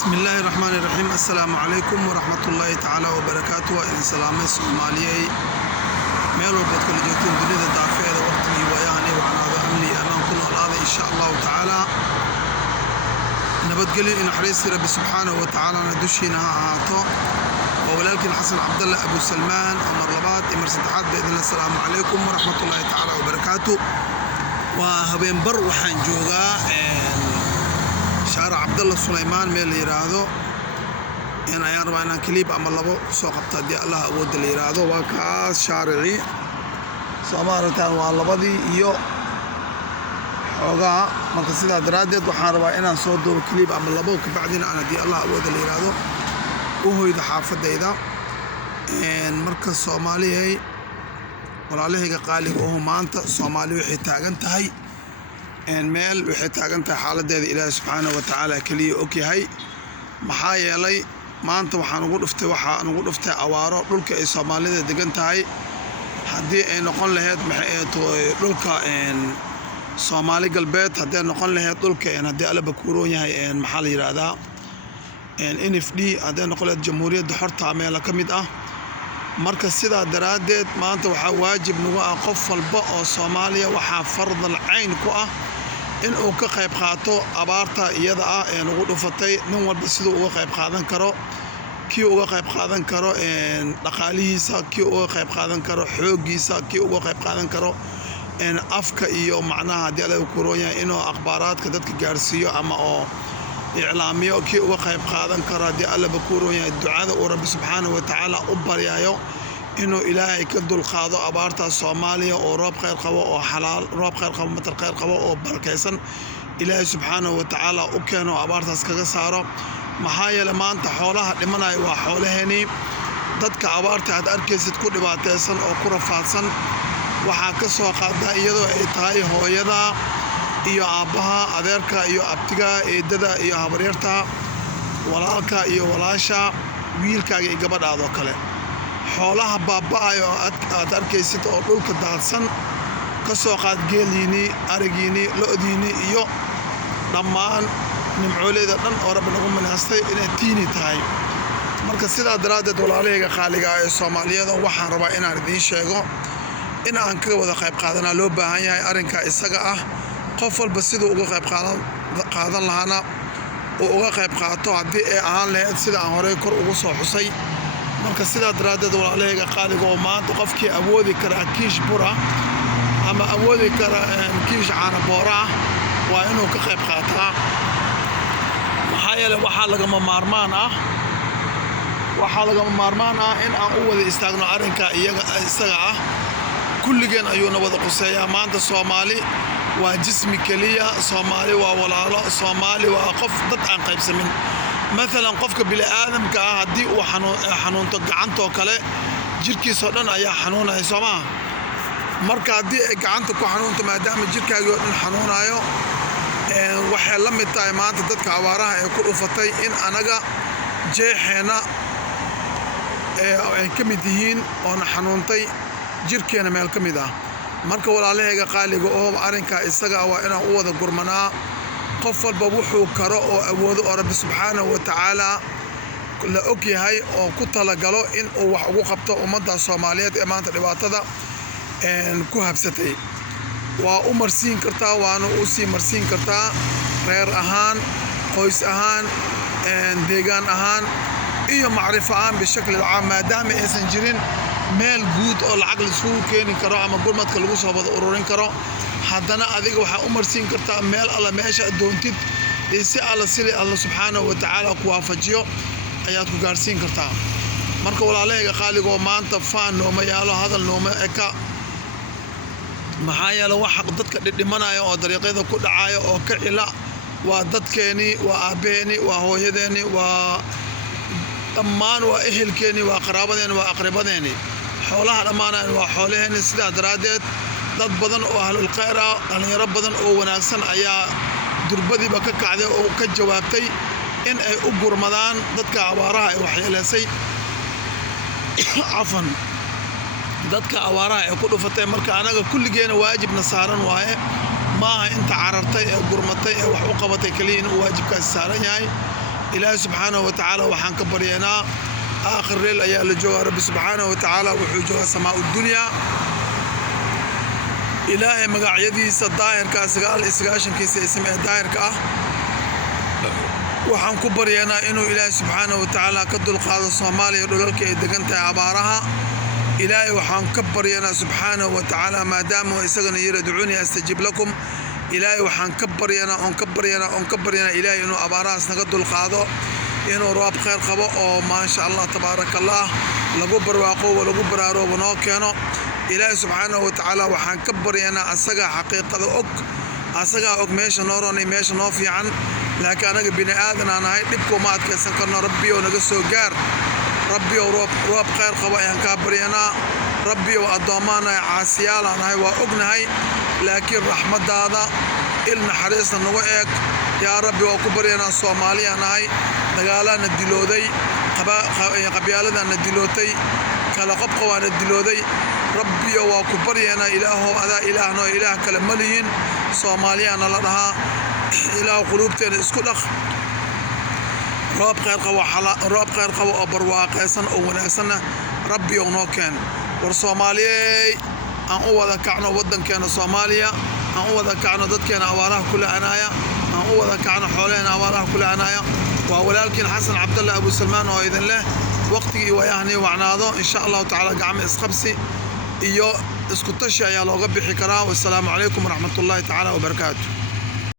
بسم الله الرحمن الرحيم. السلام عليكم ورحمة الله تعالى وبركاته. إن سلامة سومالية ميل وبدك اللي جوتين دنيا دافئة وقتي ويعني وعلى أمني أمام كل هذا إن شاء الله تعالى نبتقلي إن حريص رب سبحانه وتعالى ندشينا عاطو ولكن حسن عبد الله أبو سلمان ومرلبات مرسدحات بإذن الله. السلام عليكم ورحمة الله تعالى وبركاته. وهبين بر وحان جوغا شارع عبد الله سليمان ميل يرادو إن أيام ربعنا كليب أما الله سوق بتدي الله أود اللي يرادو وكاس شارعي سمارة والله بدي يو حوجا مقصد درادة وحارب أنا صوت كليب أما الله بعدين أنا دي الله أود اللي يرادو وهو إذا حافظ إذا إن مركز صومالي هي ولا عليه قالي وهو ما أنت صومالي وحيتاج أنت هي إن ميل وحيتاج أنت حالة ذي إله سبحانه وتعالى كلي أوكي هاي محايا لي ما أنت وحنقول نقول أفتى أوارا لك الصومالي ذي دقنت هاي هدي إن نقول له هاد محيط لك إن صومالي قلبت هدي نقول له هاد لك إن هدي ألا بكوروني هاي إن محل يرادا إن NFD هدي نقول الجمهورية دحرتها ميلا كميد marka sida daraadeed maanta waxa waajib nagu ah qof walba oo Soomaaliya waxa farad al-ayn ku ah in uu ka qayb qaato abaarta iyada ah ee nagu dhufatay nin walba sidoo uga qayb qaadan karo kii uga qayb qaadan karo dhaqaalihiisa kii uga qayb qaadan karo xoogiisa kii uga qayb qaadan karo afka iyo macnaha hadii la koroonya inuu akhbaaraadka dadka gaarsiiyo ama oo إعلامي كي وقف قادن كرادي الله بكورون يا الدعاء ورب سبحانه وتعالى أبريايو إنه إلهي كدل قاضو أبارتا الصومالية ورب خير قوا وحلال رب خير قوا متر خير قوا وبركيسن إلهي سبحانه وتعالى أكانوا أبارتا سكجسارة محايا لما أنت حولها لمن أي وحولهني ضدك أبارتا هتأركز كل باتيسن أو كرفاتسن وحاكسوا قادا يدو إتاي هو يدا iyo aabaha adeerka iyo abtiga eedada iyo habaryarta walaalka iyo walaasha wiilkaaga iyo gabadhaada kale xoolaha baabaayo aad arkaysid oo dhulka daadsan ka soo qaad geeliini arigiini loodiini iyo dhammaan nimcooleyda dhan oo rabbi nagu manaastay inay tiini tahay marka sidaa daraadeed walaalahayga qaaliga ah ee Soomaaliyeed waxaan rabaa inaan idiin sheego in aan ka wada qayb qaadanaa loo baahan yahay arrinka isaga ah qof walba sidoo uga qayb qaadan lahaana oo uga qayb qaato hadii ay ahaan lahayd sida aan hore kor ugu soo xusay marka sidaa daraadeed walaalahayga qaaliga oo maanta qofkii awoodi kara kiish bura ama awoodi kara kiish caana boora waa inuu ka qayb qaataa maxaa yeelay waxa laga maarmaan ah in aan u wada istaagno arrinka isaga ah kulligeen ayuu wada quseeyaa maanta Soomaali waa jismi kaliya Soomaali waa walaalo Soomaali waa qof dad aan qaybsamin مثلا qofka bili aadamka ah hadii uu xanuunto gacanto kale jirkiisa dhan ayaa xanuunay Soomaa marka hadii ay gacanta ku xanuunto maadaama jirkaaga dhan xanuunayo waxay la mid tahay maanta dadka abaaraha ay ku dhufatay in anaga jeexeena ay kamid yihiin oo xanuuntay jirkeena meel kamid ah marka walaalahayga qaaliga oo arrinka isaga waa inaan u wada gurmanaa qof walba wuxuu karo oo awoodo oo Rabbi subhanahu wa ta'ala la ogyahay oo ku talagalo in uu wax ugu qabto ummadda Soomaaliyeed ee maanta dhibaatada ku habsatay waa u marsiin kartaa waana u sii marsiin kartaa reer ahaan qoys ahaan deegaan ahaan iyo macrifo ahaan bishakl caam maadaama aysan jirin meel guud oo lacag la soo keeni karo ama gurmadka lagu soo wada ururin karo haddana adiga waxa u marsiin kartaa meel alla meesha doontid si alla sili Allah subhanahu wa ta'ala ku waafajiyo ayaad ku gaarsiin kartaa marka walaalahayga qaaliga maanta faan nooma yaalo hadal nooma eka maxaa yeelay waxa dadka dhimanayo oo dariiqada ku dhacayo oo ka cila waa dadkeeni waa aabeeni waa hooyadeeni waa dhammaan waa ehelkeeni waa qaraabadeeni waa aqrabadeeni xoolaha dhamaanayaan waa xoolaheeni sidaa daraadeed dad badan oo ahlul khayr ah dhalinyaro badan oo wanaagsan ayaa durbadiiba ka kacday oo ka jawaabtay in ay u gurmadaan dadka abaaraha ay waxyeeleysay afan dadka abaaraha ay ku dhufatay marka anaga kulligeena waajibna saaran waaye maaha inta carartay ee gurmatay ee wax u qabatay kaliya inuu waajibkaas saaran yahay إلهي سبحانه وتعالى وحان كبرينا آخر ليل أيها اللي رب سبحانه وتعالى وحجوها سماء الدنيا إلهي مقاعدي صدائر كاسقال إسقاشن كيسي اسمه دائر كاه وحان كبرينا إنه إلهي سبحانه وتعالى كدل قادة الصومالي ودولك دقنت عبارها إلهي وحان كبرينا سبحانه وتعالى ما دام وإسقنا يردعوني أستجيب لكم إلهي وحان كبرينا إلهي إنه عبارها سنقدل القادة إنه رواب خير قبو أو ما شاء الله تبارك الله لقو برواقو ولقو برارو ونوكينو إلهي سبحانه وتعالى وحان كبرينا أسقى حقيقة أسقى ميشا نوروني ميشا نوفي عن لكن أنا بني آدم أنا هاي نبكو ما أتكسن كنا ربي ونقصو جار ربي ورواب خير قبا ينكبرينا ربي وأضامانا عاسيال أنا هاي وأقنا هاي لكن رحمة هذا إلنا حريصنا نوئك يا ربي وكبرينا الصومالي أنا هاي دقالا ندلودي قبيالة ندلوتي كلا قبقوا ندلودي ربي وكبرينا إلهه هذا إلهنا إله كلمليين صومالي أنا لها إله قلوبتين اسكدخ رب خير قوة برواقيسن أو وناسن ربي ونوكين والصومالي أن أوضا كعنا ودن كان صوماليا أن أوضا كعنا ضد كان أواراه كل عناية أن أوضا كعنا حولين أواراه كل عناية ولكن حسن عبد الله أبو سلمان وإذن له وقتي ويعني وعناضه إن شاء الله تعالى قام إسقبسي إيو اسكتشي يا لو قبي حكرا والسلام عليكم ورحمة الله تعالى وبركاته.